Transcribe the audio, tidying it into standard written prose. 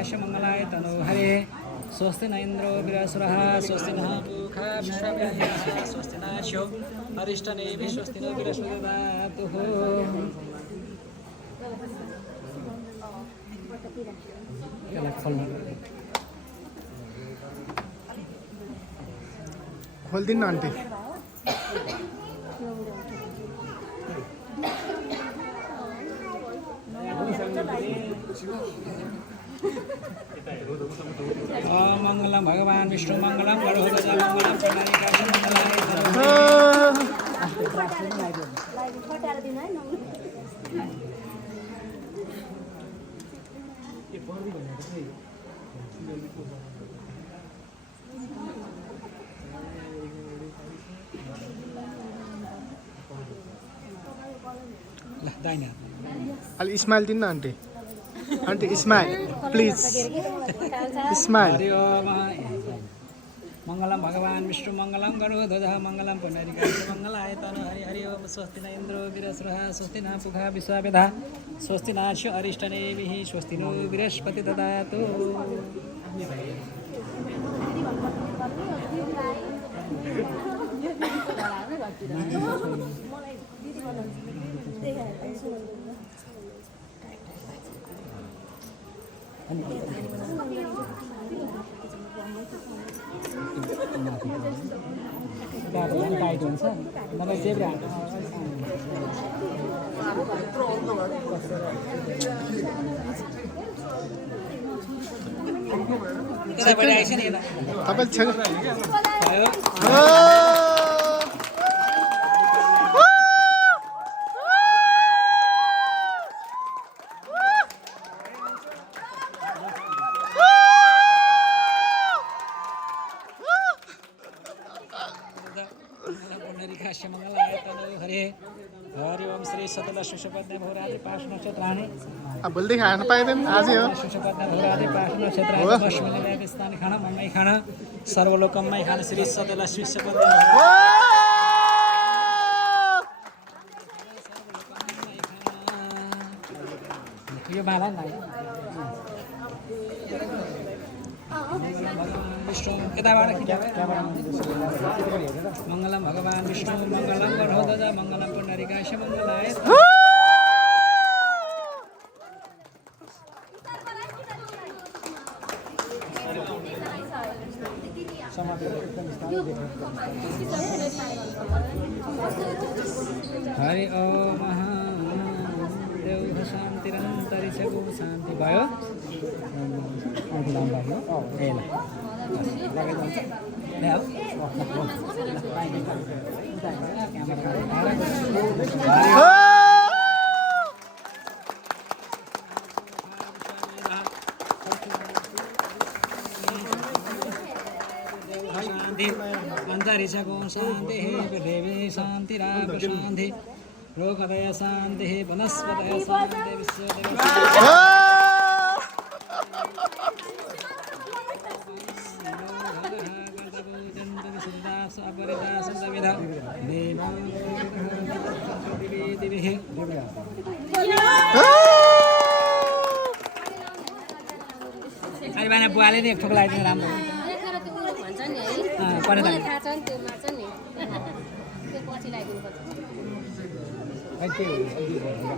पुण्डरीकाक्ष मंगलाय तनो हरे स्वस्ति न इंद्रो बृहस्पतिः स्वस्ति नः पूषा विश्ववेदाः स्वस्ति नः अरिष्टनेमिः स्वस्ति नो बृहस्पतिर्दधातुः खोल दिन आंटी ओम मंगलम भगवान विष्णु मंगलम गरुड़ध्वज मंगलम पुण्डरीकाक्ष मंगलाय दाहिने अलि स्माइल दिन aunty aunty smile please smile Hari Om मंगलम भगवान विष्णु मंगलम गरुड़ध्वज मंगलम पुण्डरीकाक्ष मंगलाय तनो हरि हरि ओम स्वस्ति न इंद्रो बृहस्पतिः स्वस्ति नः पूषा विश्ववेदाः स्वस्ति नः अरिष्टनेमिः स्वस्ति नो बृहस्पतिर्दधातु टाइट हुन्छ मलाई जेब्रा पुण्डरीकाक्ष मंगलाय तनो हरे हरि ओम श्री सतलक्ष्मी सुपत्न्या भौरादि पाश नक्षत्राणि अब बोल्दै खान पाइदैन आज हो सुपत्न्या भौरादि पाश नक्षत्राणि पश्चिमले स्थान खाना मम्मै खाना सर्वलोकममै खाना श्री सतलक्ष्मी सुपत्न्या यो माला नाइ विष्णु यताबाट मंगलम भगवान विष्णु मंगलम गरुड़ध्वज मंगलम पुण्डरीकाक्ष मंगलाय हरि ओम देव शान्तिरन्तरिक्ष शान्ति भयो अंतरिक्षको शान्ति पृथिवी शान्तिराप शान्ति लोकदय शान्ति वनस्पतय शान्ति विश्वदेव अरे भाइ बुवाले नि एक ठोक लगाइदिनु राम्रो पर्ने त